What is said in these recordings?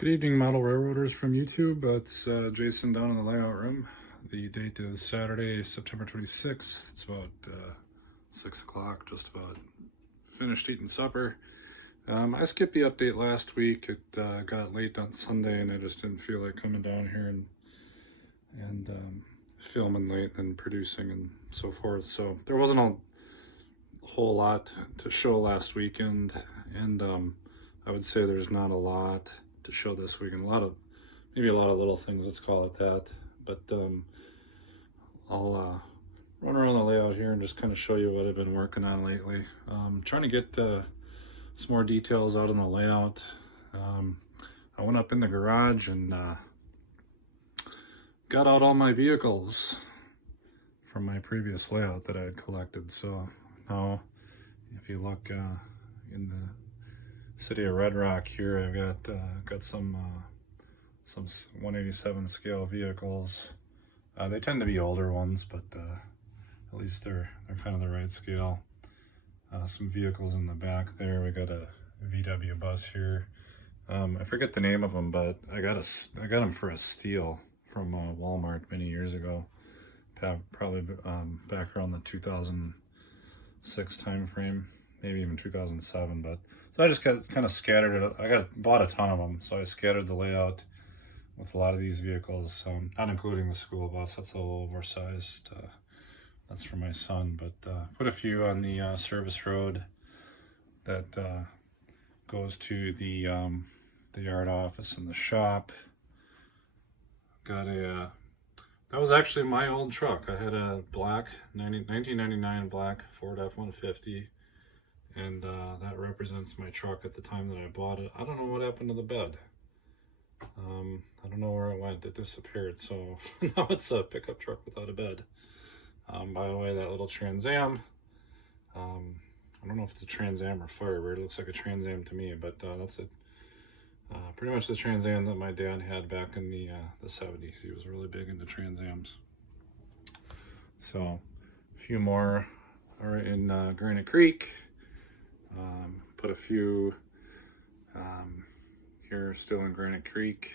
Good evening, model railroaders from YouTube. It's Jason down in the layout room. The date is Saturday, September 26th. It's about 6 o'clock, just about finished eating supper. I skipped the update last week. It got late on Sunday and I just didn't feel like coming down here and filming late and producing and so forth. So there wasn't a whole lot to show last weekend, and I would say there's not a lot to show this weekend. Maybe a lot of little things, let's call it that. But I'll run around the layout here and just kind of show you what I've been working on lately. Trying to get some more details out on the layout. I went up in the garage and got out all my vehicles from my previous layout that I had collected. So now, if you look in the city of Red Rock here, I've got some 187 scale vehicles. They tend to be older ones, but at least they're kind of the right scale. Some vehicles in the back there. We got a VW bus here. I forget the name of them, but I got them for a steal from Walmart many years ago. Probably back around the 2006 time frame, maybe even 2007. But so I just got kind of scattered it. Bought a ton of them, so I scattered the layout with a lot of these vehicles, not including the school bus. That's a little oversized. That's for my son, but put a few on the service road that goes to the yard office and the shop. Got that was actually my old truck. I had a black 1999 black Ford F-150, and that represents my truck at the time that I bought it. I don't know what happened to the bed. I don't know where it went. It disappeared. So now it's a pickup truck without a bed. By the way, that little Trans Am, I don't know if it's a Trans Am or Firebird. It looks like a Trans Am to me, but that's it. Pretty much the Trans Am that my dad had back in the 70s. He was really big into Trans Ams. So a few more are in Granite Creek. Put a few here still in Granite Creek.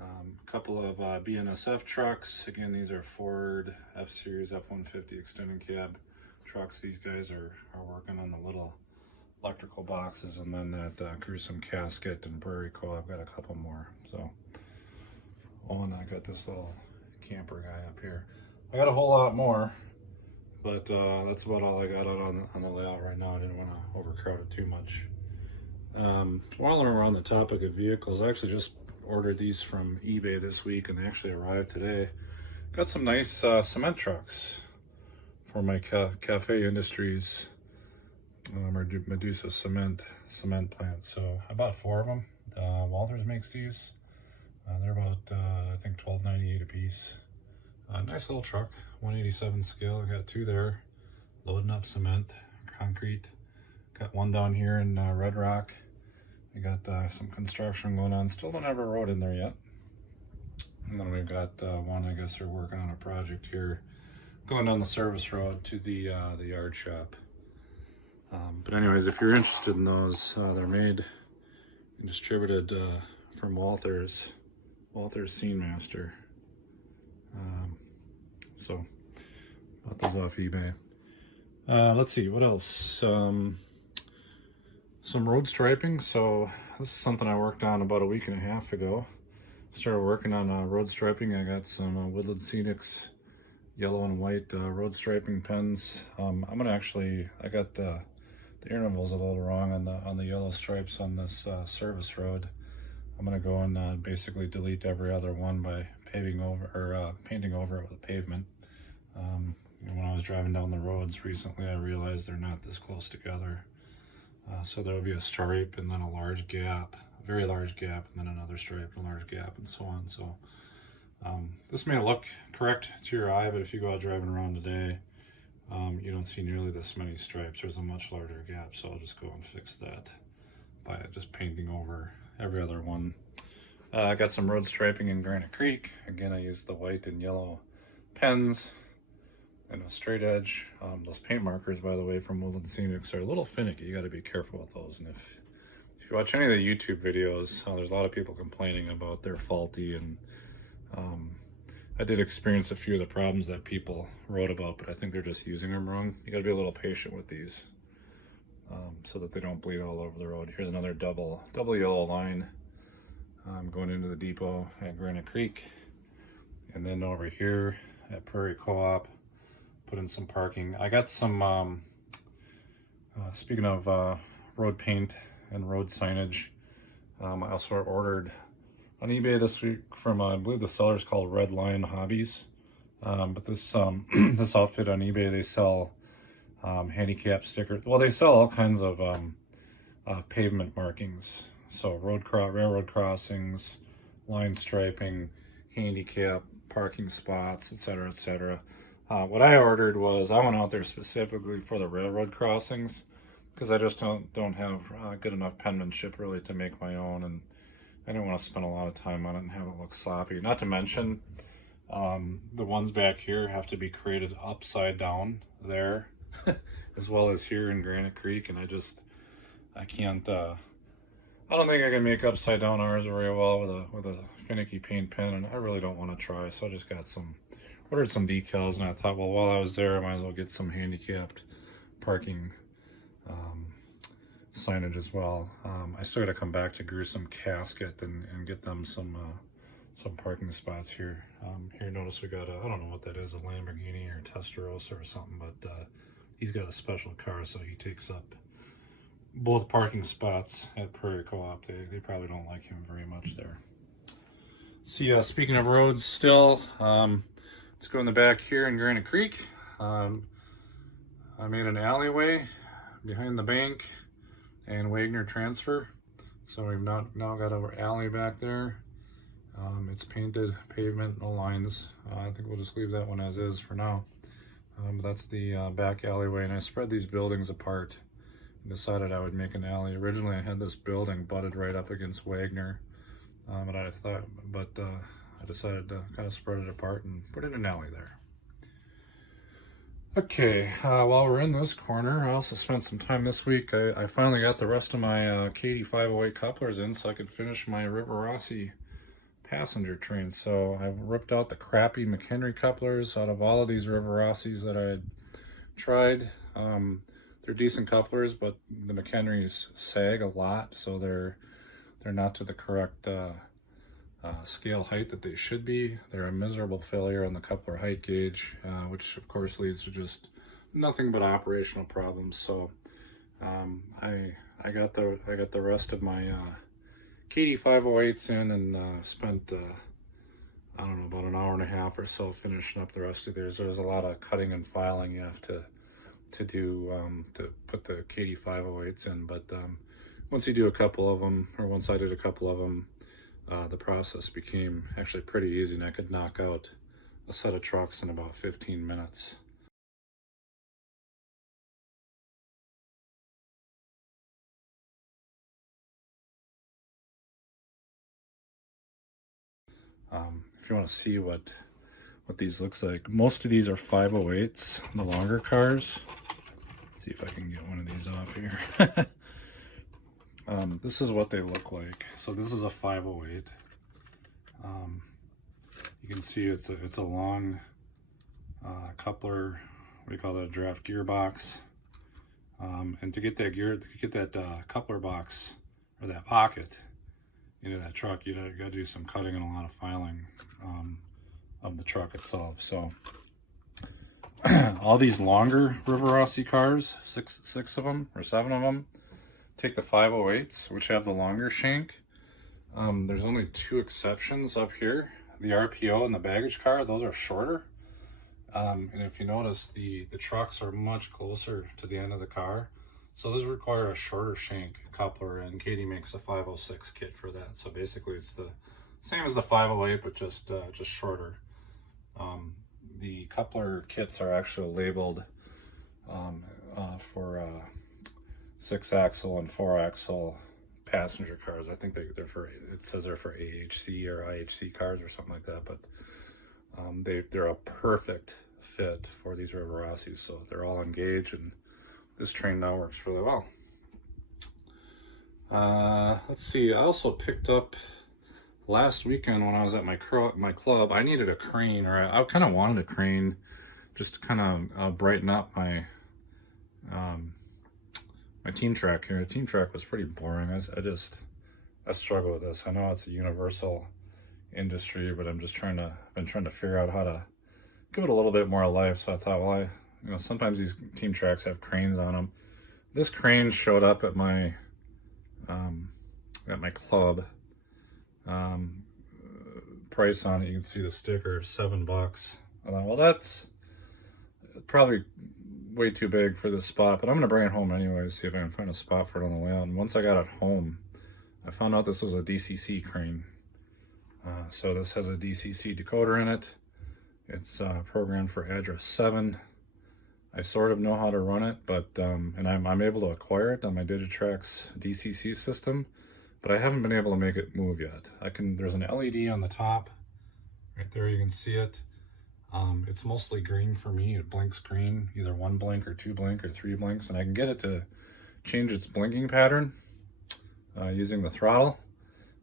A couple of BNSF trucks. Again, these are Ford F-Series F-150 extended cab trucks. These guys are working on the little electrical boxes, and then that gruesome casket and Prairie Co. I've got a couple more. So, and I got this little camper guy up here. I got a whole lot more, but that's about all I got out on the layout right now. I didn't want to overcrowd it too much. While we're on the topic of vehicles, I actually just ordered these from eBay this week, and they actually arrived today. Got some nice cement trucks for my Cafe Industries or Medusa cement plant. So I bought 4 of them. Walthers makes these. They're about I think $12.98 a piece. Nice little truck, 187 scale. I got 2 there, loading up cement, concrete. Got one down here in Red Rock. We got some construction going on. Still don't have a road in there yet. And then we've got one, I guess they're working on a project here, going down the service road to the yard shop. But anyways, if you're interested in those, they're made and distributed from Walthers Scene Master. So bought those off eBay. Let's see, what else? Some road striping. So this is something I worked on about a week and a half ago. Started working on road striping. I got some Woodland Scenics yellow and white road striping pens. I got the intervals a little wrong on the yellow stripes on this service road. I'm gonna go and basically delete every other one by painting over it with pavement. When I was driving down the roads recently, I realized they're not this close together. So there will be a stripe and then a large gap, a very large gap, and then another stripe and a large gap, and so on. So this may look correct to your eye, but if you go out driving around today, you don't see nearly this many stripes. There's a much larger gap, so I'll just go and fix that by just painting over every other one. I got some road striping in Granite Creek. Again, I used the white and yellow pens and a straight edge. Those paint markers, by the way, from Woodland Scenics are a little finicky. You got to be careful with those, and if you watch any of the YouTube videos, there's a lot of people complaining about they're faulty, and I did experience a few of the problems that people wrote about, but I think they're just using them wrong. You gotta be a little patient with these so that they don't bleed all over the road. Here's another double yellow line going into the depot at Granite Creek. And then over here at Prairie Co-op, put in some parking. I got some, speaking of road paint and road signage, I also ordered on eBay this week from, I believe the seller's called Red Lion Hobbies. But this this outfit on eBay, they sell handicap stickers. Well, they sell all kinds of pavement markings. So railroad crossings, line striping, handicap, parking spots, etc., etc. What I ordered was, I went out there specifically for the railroad crossings because I just don't have good enough penmanship really to make my own, and I didn't want to spend a lot of time on it and have it look sloppy. Not to mention, the ones back here have to be created upside down there, as well as here in Granite Creek, and I can't. I don't think I can make upside down ours very well with a finicky paint pen, and I really don't want to try. So I just ordered some decals, and I thought, well, while I was there, I might as well get some handicapped parking signage as well. I still got to come back to Gruesome Casket and get them some parking spots here. Here, notice we got I don't know what that is, a Lamborghini or a Testarossa or something, but he's got a special car, so he takes up both parking spots at Prairie Co-op. They probably don't like him very much there. So yeah, speaking of roads still, let's go in the back here in Granite Creek. I made an alleyway behind the bank and Wagner transfer. So we've now got our alley back there. It's painted, pavement, no lines. I think we'll just leave that one as is for now. But that's the back alleyway, and I spread these buildings apart and decided I would make an alley. Originally I had this building butted right up against Wagner, but I decided to kind of spread it apart and put in an alley there. Okay, while we're in this corner, I also spent some time this week. I finally got the rest of my Katie 508 couplers in so I could finish my River Rossi passenger train. So I've ripped out the crappy McHenry couplers out of all of these River Rossis that I had tried. They're decent couplers, but the McHenrys sag a lot, so they're not to the correct scale height that they should be. They're a miserable failure on the coupler height gauge, which of course leads to just nothing but operational problems. So I got the rest of my Katie 508s in, and spent I don't know, about an hour and a half or so finishing up the rest of theirs. There's a lot of cutting and filing you have to do to put the Katie 508s in, but once you do a couple of them, or once I did a couple of them, the process became actually pretty easy, and I could knock out a set of trucks in about 15 minutes. If you want to see what these looks like, most of these are 508s, the longer cars. Let's see if I can get one of these off here. This is what they look like. So this is a 508. You can see it's a long coupler. What do you call that? A draft gearbox. And to get that coupler box, or that pocket, into that truck, you got to do some cutting and a lot of filing of the truck itself. So all these longer River Rossi cars, six of them or 7 of them, take the 508s, which have the longer shank. There's only 2 exceptions up here. The RPO and the baggage car, those are shorter. And if you notice, the trucks are much closer to the end of the car. So those require a shorter shank coupler, and Katie makes a 506 kit for that. So basically it's the same as the 508, but just shorter. The coupler kits are actually labeled for 6-axle and 4-axle passenger cars. I think they're for, it says they're for AHC or IHC cars or something like that, but they're a perfect fit for these River Rossis. So they're all engaged, and this train now works really well. Let's see, I also picked up last weekend when I was at my club. I needed a crane, or I kind of wanted a crane just to kind of brighten up um, my team track here. The team track was pretty boring. I struggle with this. I know it's a universal industry, but been trying to figure out how to give it a little bit more life. So I thought, well, sometimes these team tracks have cranes on them. This crane showed up at my club. Um, Price on it, you can see the sticker, $7. I thought, well, that's probably way too big for this spot, but I'm gonna bring it home anyway to see if I can find a spot for it on the layout. And once I got it home, I found out this was a DCC crane. So this has a DCC decoder in it. It's programmed for address 7. I sort of know how to run it, but and I'm able to acquire it on my Digitrax DCC system, but I haven't been able to make it move yet. There's an LED on the top, right there, you can see it. It's mostly green for me. It blinks green, either 1 blink or 2 blink or 3 blinks, and I can get it to change its blinking pattern using the throttle,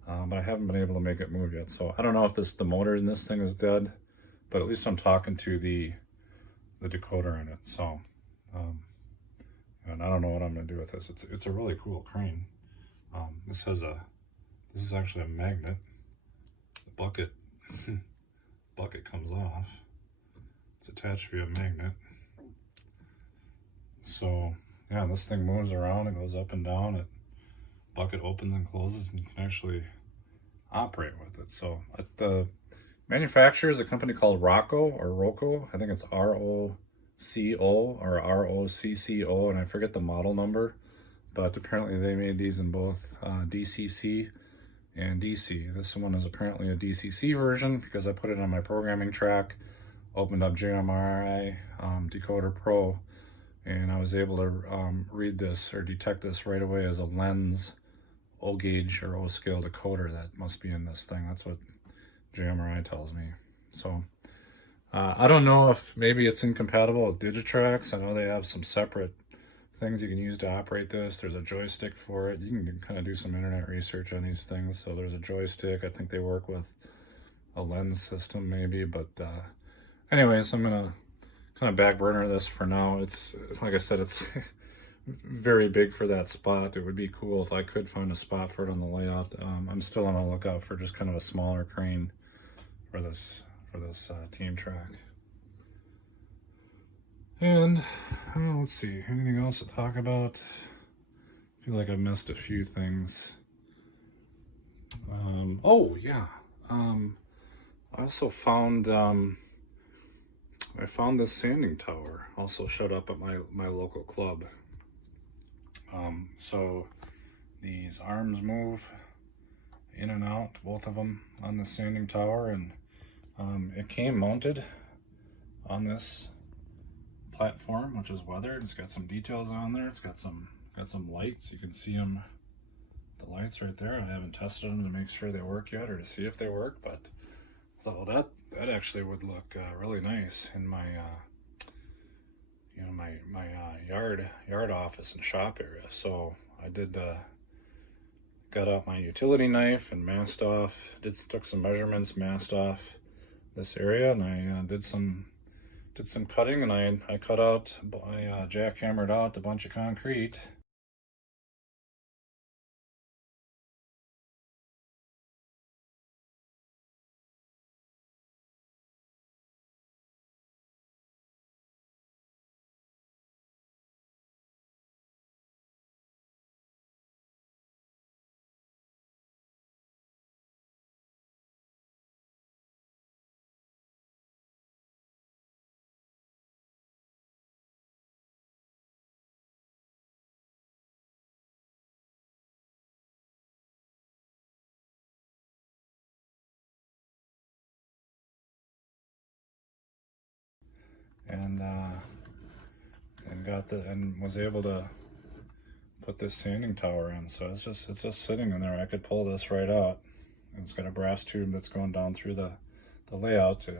but I haven't been able to make it move yet. So I don't know if the motor in this thing is dead, but at least I'm talking to the decoder in it. So, and I don't know what I'm gonna do with this. It's a really cool crane. This is actually a magnet. The bucket bucket comes off. It's attached via magnet. So yeah, this thing moves around. It goes up and down. It bucket opens and closes, and you can actually operate with it. So the manufacturer is a company called Rocco or Roco. I think it's ROCO or ROCCO, and I forget the model number, but apparently they made these in both DCC and DC. This one is apparently a DCC version because I put it on my programming track, opened up JMRI Decoder Pro, and I was able to read this or detect this right away as a lens O gauge or O scale decoder that must be in this thing. That's what JMRI tells me. So I don't know if maybe it's incompatible with Digitrax. I know they have some separate things you can use to operate this. There's a joystick for it. You can kind of do some internet research on these things. So there's a joystick. I think they work with a lens system maybe, but anyways, I'm gonna kind of back burner this for now. It's, like I said, it's very big for that spot. It would be cool if I could find a spot for it on the layout. I'm still on the lookout for just kind of a smaller crane for this team track. And let's see, anything else to talk about? I feel like I missed a few things. Oh yeah, I also found I found this sanding tower. Also showed up at my local club. So these arms move in and out, both of them on the sanding tower, and it came mounted on this platform, which is weathered. It's got some details on there. It's got some lights. You can see them, the lights right there. I haven't tested them to make sure they work yet or to see if they work, but I thought, well, that actually would look really nice in my yard office and shop area. So I did got out my utility knife and masked off. Took some measurements, masked off this area, and I did some cutting, and I cut out, I jackhammered out a bunch of concrete. And was able to put this sanding tower in. So it's just sitting in there. I could pull this right out. It's got a brass tube that's going down through the layout to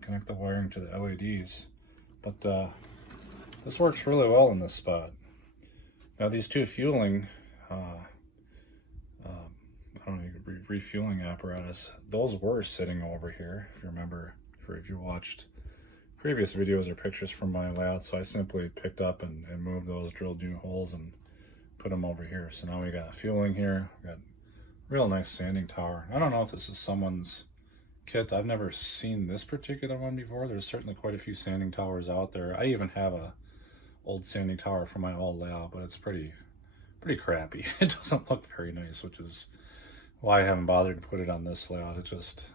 connect the wiring to the LEDs. But this works really well in this spot. Now these two fueling refueling apparatus. Those were sitting over here, if you remember, if you watched previous videos or pictures from my layout. So I simply picked up and moved those drilled new holes and put them over here. So now we got fueling here. We got a real nice sanding tower. I don't know if this is someone's kit. I've never seen this particular one before. There's certainly quite a few sanding towers out there. I even have a old sanding tower for my old layout, but it's pretty crappy. It doesn't look very nice, which is why I haven't bothered to put it on this layout.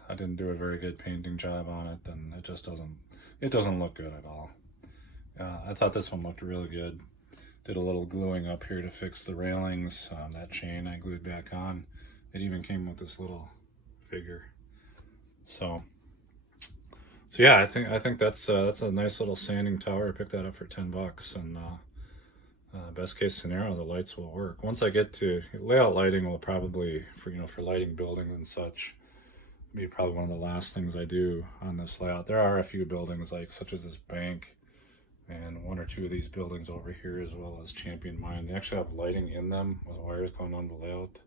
I didn't do a very good painting job on it, and it just doesn't look good at all. I thought this one looked really good. Did a little gluing up here to fix the railings. That chain I glued back on. It even came with this little figure. So yeah, I think that's a nice little sanding tower. I picked that up for 10 bucks, and best case scenario, the lights will work. Once I get to layout lighting, will probably for lighting buildings and such be probably one of the last things I do on this layout. There are a few buildings such as this bank and one or two of these buildings over here, as well as Champion Mine. They actually have lighting in them with wires going on the layout.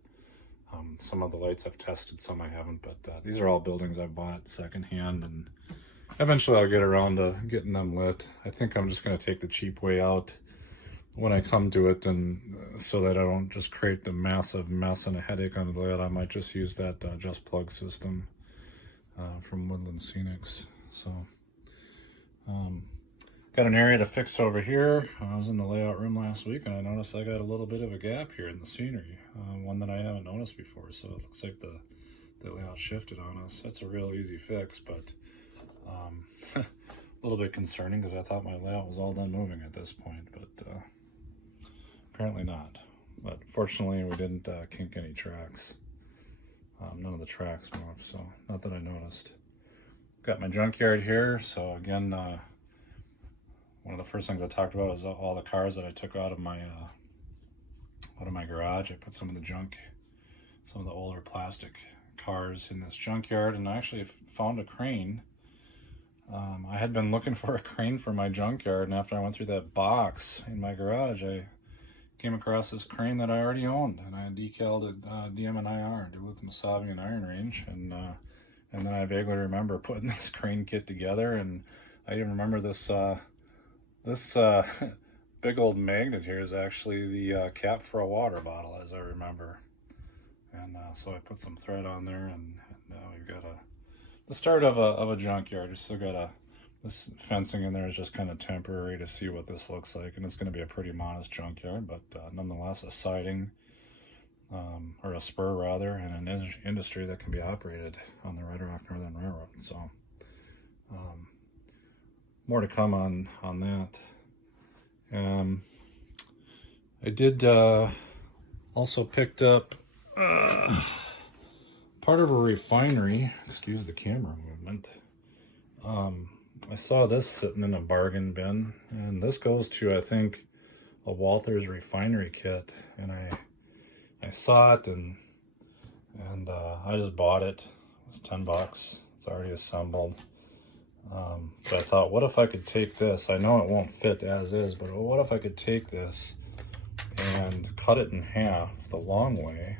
Some of the lights I've tested, some I haven't, but these are all buildings I've bought secondhand, and eventually I'll get around to getting them lit. I think I'm just going to take the cheap way out when I come to it, and so that I don't just create the massive mess and a headache on the layout. I might just use that just plug system from Woodland Scenics. So got an area to fix over here. I was in the layout room last week, and I noticed I got a little bit of a gap here in the scenery, one that I haven't noticed before. So it looks like the layout shifted on us. That's a real easy fix, but a little bit concerning because I thought my layout was all done moving at this point, but apparently not. But fortunately, we didn't kink any tracks. None of the tracks moved, so not that I noticed. Got my junkyard here. So again, one of the first things I talked about is all the cars that I took out of my garage. I put some of the junk, some of the older plastic cars in this junkyard, and I actually found a crane. I had been looking for a crane for my junkyard, and after I went through that box in my garage, I came across this crane that I already owned, and I decaled it DM&IR, Duluth Mesabian Iron Range, and then I vaguely remember putting this crane kit together, and I even remember this big old magnet here is actually the cap for a water bottle, as I remember. And so I put some thread on there, and we've got the start of a junkyard. We still got this fencing in there is just kind of temporary to see what this looks like, and it's going to be a pretty modest junkyard, but nonetheless a siding or a spur rather, and an industry that can be operated on the Red Rock Northern Railroad. So more to come on that. I did also picked up part of a refinery. Excuse the camera movement. I saw this sitting in a bargain bin, and this goes to, I think, a Walther's refinery kit, and I saw it and I just bought it. It was 10 bucks. It's already assembled. So I thought, what if I could take this? I know it won't fit as is, but what if I could take this and cut it in half the long way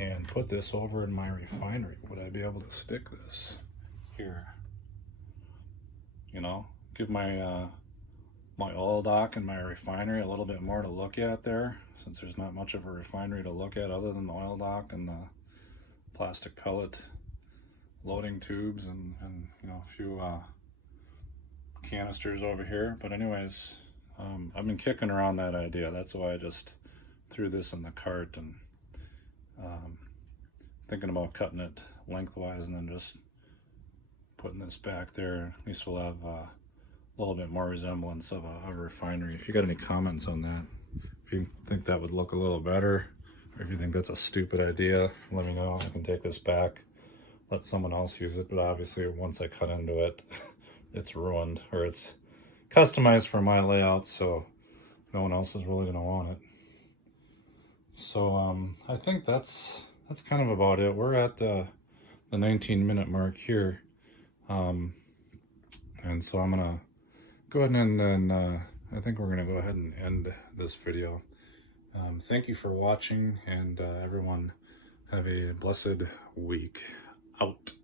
and put this over in my refinery? Would I be able to stick this here? Give my my oil dock and my refinery a little bit more to look at there, since there's not much of a refinery to look at other than the oil dock and the plastic pellet loading tubes and a few canisters over here. But anyways, I've been kicking around that idea. That's why I just threw this in the cart, and thinking about cutting it lengthwise and then just putting this back there. At least we'll have a little bit more resemblance of a refinery. If you got any comments on that, if you think that would look a little better, or if you think that's a stupid idea, let me know. I can take this back, let someone else use it. But obviously once I cut into it, it's ruined, or it's customized for my layout, so no one else is really going to want it. So I think that's kind of about it. We're at the 19-minute mark here, and so I'm gonna go ahead and I think we're gonna go ahead and end this video. Thank you for watching, and everyone, Have a blessed week. Out.